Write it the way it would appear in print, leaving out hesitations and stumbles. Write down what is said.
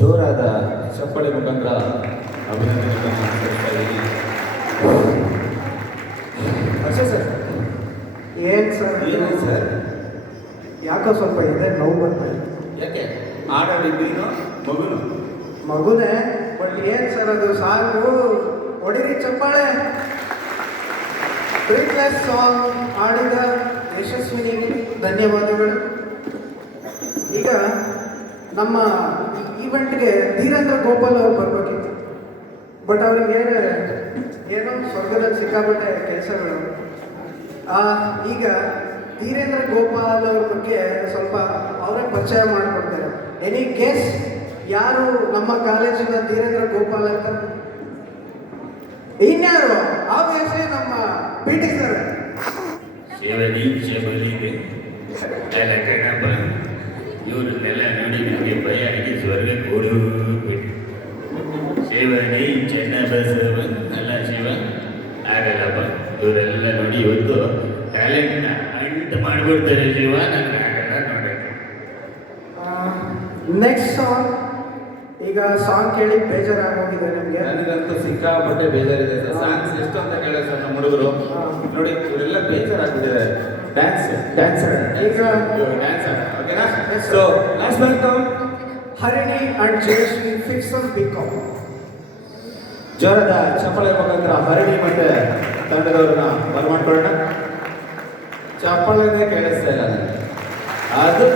ಜೋರಾದ ಚಪ್ಪಳೆ ಮುಖಾಂತರ ಅಭಿನಂದನೆಗಳನ್ನು ಸಲ್ಲಿಸ್ತಾ ಇದ್ದೀನಿ. ಹರ್ಷ ಸರ್, ಏನು ಸರ್ ಏನು ಸರ್? ಯಾಕೋ ಸ್ವಲ್ಪ ಇದೆ ನೋವು ಬರ್ತಾ ಇದೆ. ಯಾಕೆ ಆಡಾಡಿದ್ದೀನೋ ಮಗುನು? ಮಗುನೇ, ಬಟ್ ಏನು ಸರ್ ಅದು ಸಾಕು ಹೊಡಿರಿ ಚಪ್ಪಾಳೆ. ಬ್ರೇಕ್ಲೆಸ್ ಸಾಂಗ್ ಆಡಿದ ಯಶಸ್ವಿನಿಗೆ ಧನ್ಯವಾದಗಳು. ಈಗ ನಮ್ಮ ಈವೆಂಟ್ಗೆ ಧೀರೇಂದ್ರ ಗೋಪಾಲ್ ಅವರು ಬರಬೇಕಿತ್ತು, ಬಟ್ ಅವ್ರಿಗೆ ಏನೋ ಸ್ವರ್ಗದಲ್ಲಿ ಸಿಕ್ಕಾಪಟ್ಟೆ ಕೆಲಸಗಳು. ಈಗ ಧೀರೇಂದ್ರ ಗೋಪಾಲ್ ಅವ್ರ ಬಗ್ಗೆ ಸ್ವಲ್ಪ ಅವರೇ ಪರಿಚಯ ಮಾಡಿಕೊಡ್ತಾರೆ. ಎನಿ ಗೆಸ್ ಯಾರು ನಮ್ಮ ಕಾಲೇಜಿನ ಧೀರೇಂದ್ರ ಗೋಪಾಲ್ ಅಂತ? ಇನ್ಯಾರು? ಆಬ್ವಿಯಸ್ಲಿ ನಮ್ಮ ಪಿ ಟಿ ಸರ್. ಇವ್ರನ್ನೆಲ್ಲ ನೋಡಿ ನನಗೆ ಭಯ ಆಗಿ ಸ್ವರ್ಗಕ್ಕೆ ಓಡೋಗ್ಬಿಟ್ಟು ಶಿವನೇ ಚೆನ್ನ ಬಸವ ಅಲ್ಲ ಶಿವ ಆಗಲ್ಲಪ್ಪ. ಇವರೆಲ್ಲ ನೋಡಿ ಇವತ್ತು ಟ್ಯಾಲೆಂಟ್ನ ಅಂಟು ಮಾಡಿಬಿಡ್ತಾರೆ ಶಿವ, ನನಗೆ ಆಗಲ್ಲ ನೋಡಕ್ಕೆ. Next song. ಈಗ ಸಾಂಗ್ ಕೇಳಿ ಬೇಜಾರಾಗೋಗಿದೆ ನಿಮಗೆ? ನನಗಂತೂ ಸಿಕ್ಕಾಪಟ್ಟೆ ಬೇಜಾರಿದೆ ಸರ್. ಸಾಂಗ್ಸ್ ಎಷ್ಟು ಅಂತ ಕೇಳ ಸರ್ ನಮ್ಮ ಹುಡುಗರು ನೋಡಿ, ಇವರೆಲ್ಲ ಬೇಜಾರಾಗ್ಬಿಟ್ಟಿದ್ದಾರೆ. ಡ್ಯಾನ್ಸ್ ಈಗ ಡ್ಯಾನ್ಸ್ ಓಕೆನಾ? So last welcome Harini and Jayashree fix on become. ಜೋರಾದ ಚಪ್ಪಳೆ ಮುಖಾಂತರ ಹರಿಣಿ ಮತ್ತೆ ತಂಡದವ್ರನ್ನ ಬರಮಾಡ್ಕೊಳ್ಳೋಣ. ಚಪ್ಪಳೆನೇ ಕೇಳಿಸ್ತಾ ಇಲ್ಲ ನನಗೆ. ಅದು